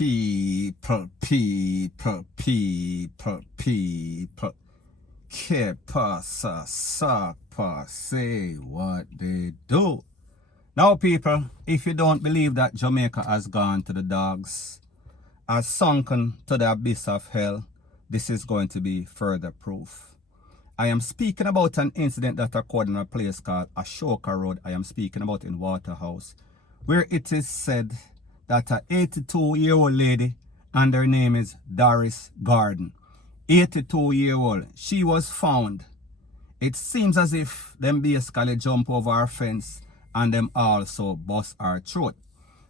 people. Que pasa, sapa, say what they do. Now, people, if you don't believe that Jamaica has gone to the dogs, has sunken to the abyss of hell, this is going to be further proof. I am speaking about an incident that occurred in a place called Ashoka Road. I am speaking about in Waterhouse, where it is said that an 82-year-old lady, and her name is Doris Garden, 82-year-old, she was found. It seems as if them basically jump over her fence and them also bust her throat.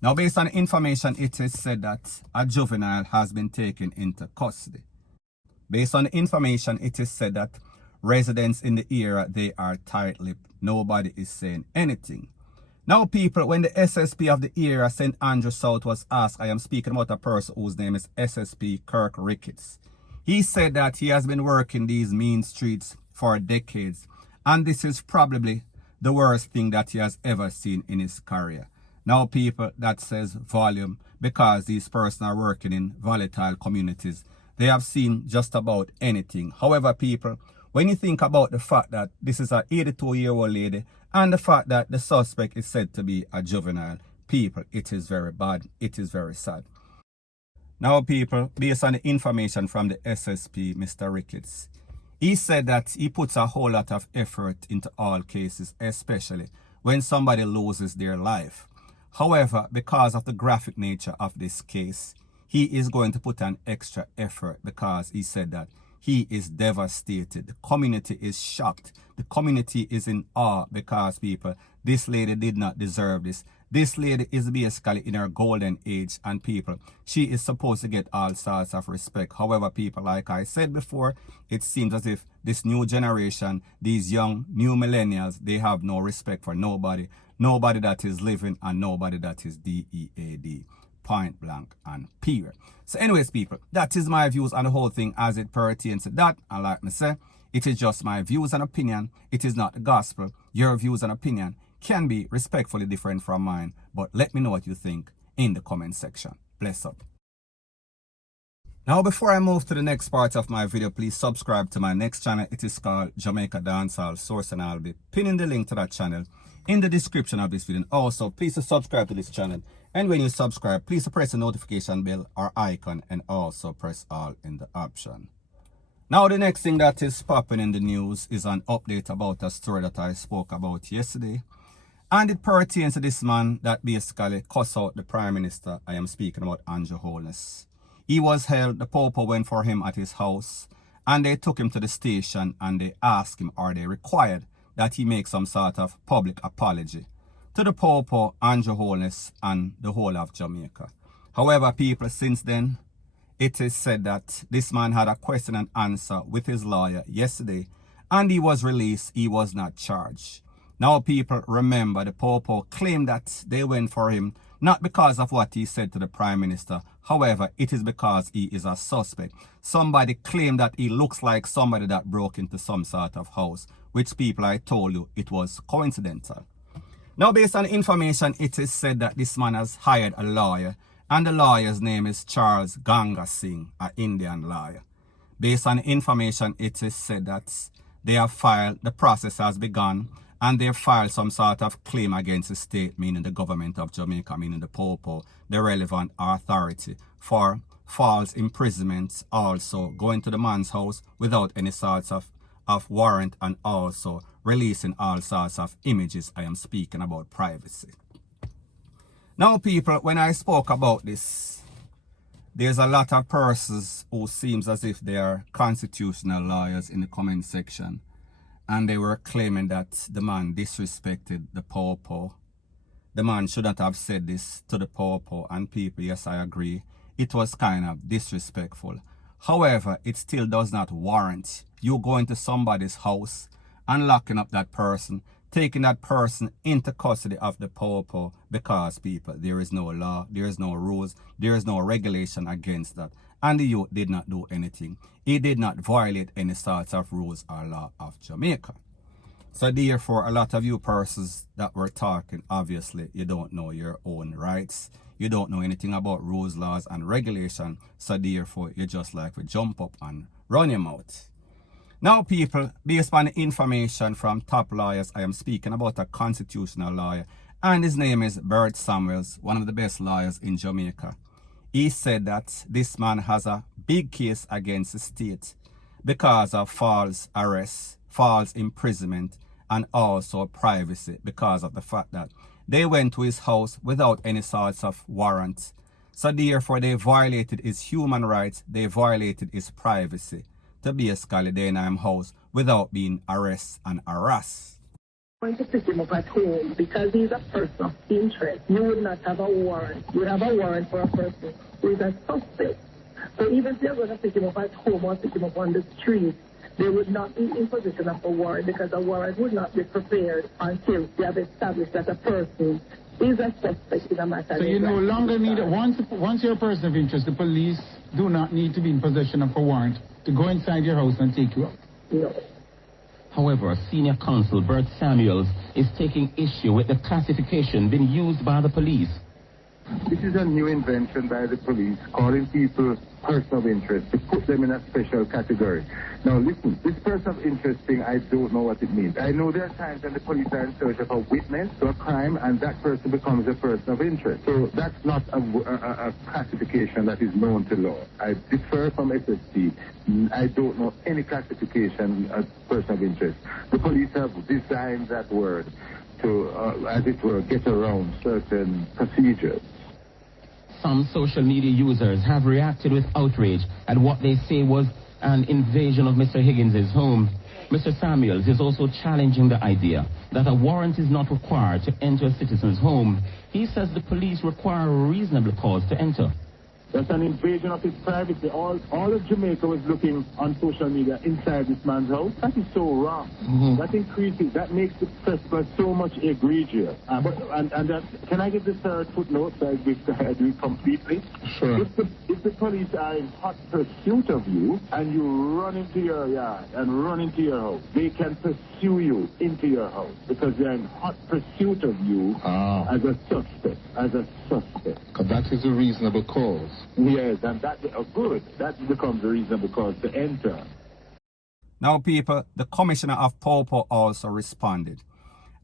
Now, based on information, it is said that a juvenile has been taken into custody. Based on the information, it is said that residents in the area, they are tight-lipped. Nobody is saying anything. Now, people, when the SSP of the area, St. Andrew South, was asked, I am speaking about a person whose name is SSP Kirk Ricketts. He said that he has been working these mean streets for decades, and this is probably the worst thing that he has ever seen in his career. Now, people, that says volume, because these persons are working in volatile communities. They have seen just about anything. However, people, when you think about the fact that this is an 82-year-old lady and the fact that the suspect is said to be a juvenile, people, it is very bad. It is very sad. Now, people, based on the information from the SSP, Mr. Ricketts, he said that he puts a whole lot of effort into all cases, especially when somebody loses their life. However, because of the graphic nature of this case, he is going to put an extra effort because he said that he is devastated. The community is shocked. The community is in awe because, people, this lady did not deserve this. This lady is basically in her golden age, and people, she is supposed to get all sorts of respect. However, people, like I said before, it seems as if this new generation, these young new millennials, they have no respect for nobody. Nobody that is living and nobody that is DEAD. Point blank and period. So anyways, people, that is my views on the whole thing as it pertains to that. And like me say, it is just my views and opinion. It is not the gospel. Your views and opinion can be respectfully different from mine, but let me know what you think in the comment section. Bless up. Now, before I move to the next part of my video, please subscribe to my next channel. It is called Jamaica Dancehall Source, and I'll be pinning the link to that channel in the description of this video. And also, please subscribe to this channel. And when you subscribe, please press the notification bell or icon, and also press all in the option. Now, the next thing that is popping in the news is an update about a story that I spoke about yesterday. And it pertains to this man that basically cussed out the Prime Minister. I am speaking about Andrew Holness. He was held, the Popo went for him at his house, and they took him to the station and they asked him, or they required, that he make some sort of public apology to the Popo, Andrew Holness, and the whole of Jamaica. However, people, since then, it is said that this man had a question and answer with his lawyer yesterday, and he was released. He was not charged. Now, people, remember, the Popo claimed that they went for him not because of what he said to the Prime Minister. However, it is because he is a suspect. Somebody claimed that he looks like somebody that broke into some sort of house, which, people, I told you, it was coincidental. Now, based on information, it is said that this man has hired a lawyer, and the lawyer's name is Charles Ganga Singh, an Indian lawyer. Based on information, it is said that they have filed, the process has begun, and they have filed some sort of claim against the state, meaning the government of Jamaica, meaning the Popo, the relevant authority, for false imprisonment, also going to the man's house without any sorts of warrant, and also releasing all sorts of images. I am speaking about privacy. Now, people, when I spoke about this, there's a lot of persons who seems as if they are constitutional lawyers in the comment section, and they were claiming that the man disrespected the Popo. The man shouldn't have said this to the Popo, and people, yes, I agree, it was kind of disrespectful. However, it still does not warrant you going to somebody's house and locking up that person, taking that person into custody of the Popo, because, people, there is no law, there is no rules, there is no regulation against that. And the youth did not do anything. He did not violate any sorts of rules or law of Jamaica. So therefore, a lot of you persons that were talking, obviously, you don't know your own rights. You don't know anything about rules, laws, and regulation. So therefore, you just like to jump up and run your mouth. Now, people, based on the information from top lawyers, I am speaking about a constitutional lawyer, and his name is Bert Samuels, one of the best lawyers in Jamaica. He said that this man has a big case against the state because of false arrests, false imprisonment, and also privacy, because of the fact that they went to his house without any sorts of warrants. So therefore, they violated his human rights, they violated his privacy to basically day in his house without being arrested and harassed. Going to pick him up at home because he's a person of interest. You would not have a warrant. You would have a warrant for a person who is a suspect. So even if you're going to pick him up at home or pick him up on the street, they would not be in possession of a warrant because a warrant would not be prepared until they have established that a person is a suspect in a matter. So you no longer need it. Once you're a person of interest, the police do not need to be in possession of a warrant to go inside your house and take you out. No. However, senior counsel Bert Samuels is taking issue with the classification being used by the police. This is a new invention by the police, calling people person of interest, to put them in a special category. Now listen, this person of interest thing, I don't know what it means. I know there are times when the police are in search of a witness to a crime and that person becomes a person of interest. So that's not a classification that is known to law. I differ from SSC. I don't know any classification as person of interest. The police have designed that word to, as it were, get around certain procedures. Some social media users have reacted with outrage at what they say was an invasion of Mr. Higgins' home. Mr. Samuels is also challenging the idea that a warrant is not required to enter a citizen's home. He says the police require a reasonable cause to enter. That's an invasion of his privacy. All of Jamaica was looking on social media inside this man's house. That is so wrong. That increases, that makes the trespass so much egregious. Can I get the third footnote so I do it completely? Sure. If the police are in hot pursuit of you and you run into your yard and run into your house, they can pursue you into your house because they're in hot pursuit of you as a suspect. Because that is a reasonable cause. Yes, and that becomes a reasonable cause to enter. Now, people, the commissioner of Popo also responded.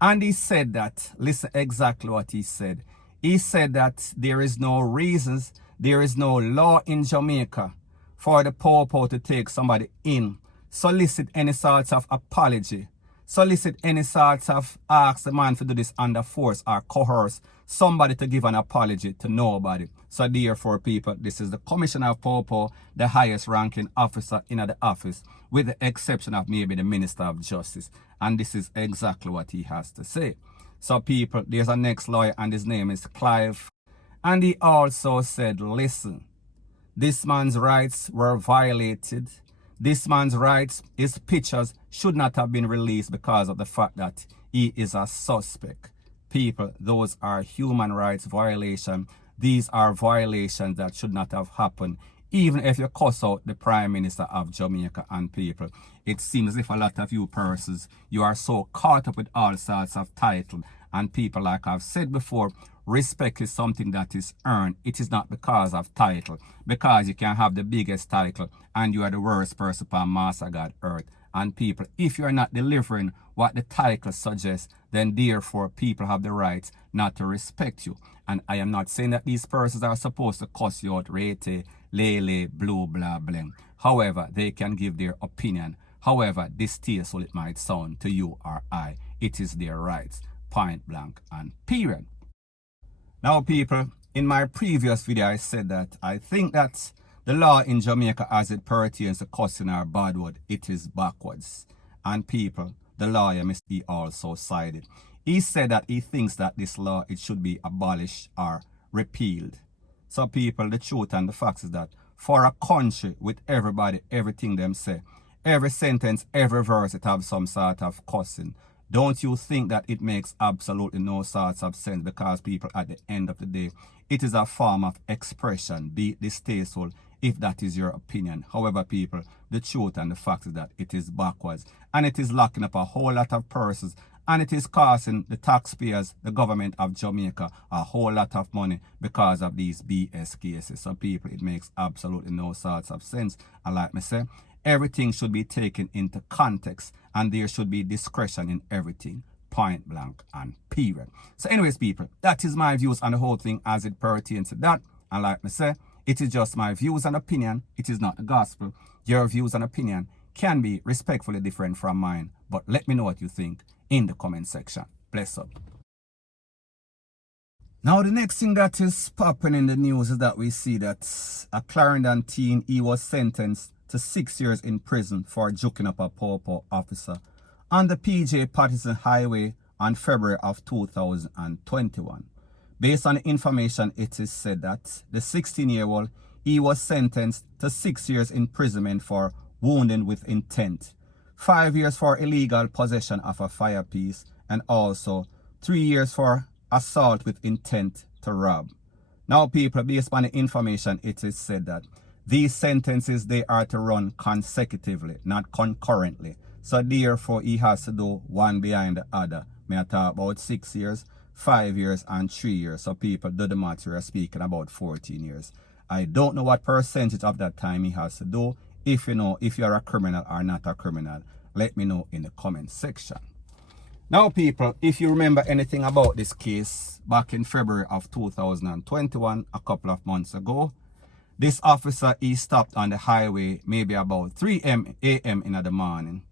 And he said that, listen exactly what he said. He said that there is no reasons, there is no law in Jamaica for the Popo to take somebody in, solicit any sorts of apology, solicit any sorts of ask the man to do this under force or coerce somebody to give an apology to nobody. So therefore, people, this is the commissioner of Popo, the highest ranking officer in the office, with the exception of maybe the Minister of Justice. And this is exactly what he has to say. So people, there's a next lawyer and his name is Clive. And he also said, listen, this man's rights were violated. This man's rights, his pictures should not have been released because of the fact that he is a suspect. People, those are human rights violations. These are violations that should not have happened. Even if you cuss out the Prime Minister of Jamaica and people, it seems as if a lot of you persons, you are so caught up with all sorts of titles. And people, like I've said before, respect is something that is earned. It is not because of title. Because you can have the biggest title and you are the worst person upon Master God earth. And people, if you are not delivering what the title suggests, then therefore people have the right not to respect you. And I am not saying that these persons are supposed to cuss you out, rete, lele, blue, blah, blah. However, they can give their opinion. However distasteful it might sound to you or I, it is their rights, point blank and period. Now people, in my previous video I said that I think that the law in Jamaica as it pertains to cussing or bad word, it is backwards. And people, the lawyer, he also sided. He said that he thinks that this law, it should be abolished or repealed. So people, the truth and the facts is that for a country with everybody, everything them say, every sentence, every verse, it have some sort of cussing. Don't you think that it makes absolutely no sorts of sense? Because people, at the end of the day, it is a form of expression, be it distasteful, if that is your opinion. However, people, the truth and the fact is that it is backwards. And it is locking up a whole lot of persons and it is costing the taxpayers, the government of Jamaica, a whole lot of money because of these BS cases. So people, it makes absolutely no sorts of sense. And like me say, everything should be taken into context, and there should be discretion in everything, point blank and period. So anyways, people, that is my views on the whole thing as it pertains to that. And like me say, it is just my views and opinion. It is not the gospel. Your views and opinion can be respectfully different from mine, but let me know what you think in the comment section. Bless up. Now the next thing that is popping in the news is that we see that a Clarendon teen, he was sentenced to 6 years in prison for juking up a Popo officer on the PJ Patterson Highway on February of 2021. Based on the information, it is said that the 16-year-old, he was sentenced to 6 years imprisonment for wounding with intent, 5 years for illegal possession of a firepiece, and also 3 years for assault with intent to rob. Now people, based on the information, it is said that these sentences, they are to run consecutively, not concurrently. So therefore, he has to do one behind the other. May I talk about 6 years, 5 years, and 3 years. So people, do the math, we are speaking about 14 years. I don't know what percentage of that time he has to do. If you know, if you're a criminal or not a criminal, let me know in the comment section. Now people, if you remember anything about this case, back in February of 2021, a couple of months ago, this officer, he stopped on the highway maybe about 3 a.m. in the morning.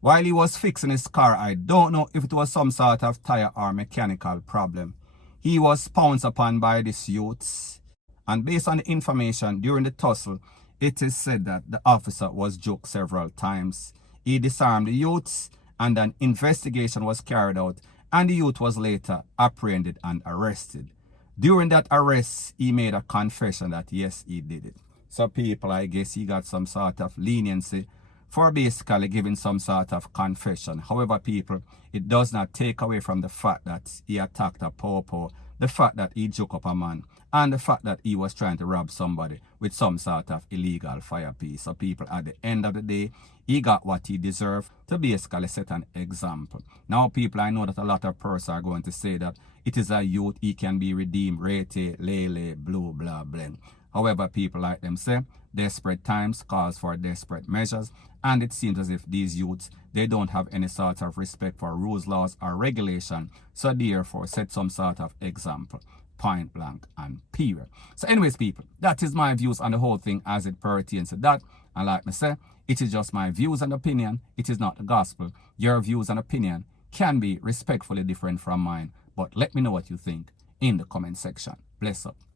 While he was fixing his car, I don't know if it was some sort of tire or mechanical problem, he was pounced upon by this youth. And based on the information, during the tussle, it is said that the officer was juked several times. He disarmed the youths, and an investigation was carried out, and the youth was later apprehended and arrested. During that arrest, he made a confession that yes, he did it. So people, I guess he got some sort of leniency for basically giving some sort of confession. However, people, it does not take away from the fact that he attacked a Popo, the fact that he juke up a man, and the fact that he was trying to rob somebody with some sort of illegal firepiece. So people, at the end of the day, he got what he deserved to basically set an example. Now people, I know that a lot of persons are going to say that it is a youth, he can be redeemed, rete, lele, blue, blah, blah. However, people, like them say, desperate times calls for desperate measures, and it seems as if these youths, they don't have any sort of respect for rules, laws, or regulation, so therefore set some sort of example, point blank and period. So anyways, people, that is my views on the whole thing as it pertains to that. And like me say, it is just my views and opinion. It is not the gospel. Your views and opinion can be respectfully different from mine, but let me know what you think in the comment section. Bless up.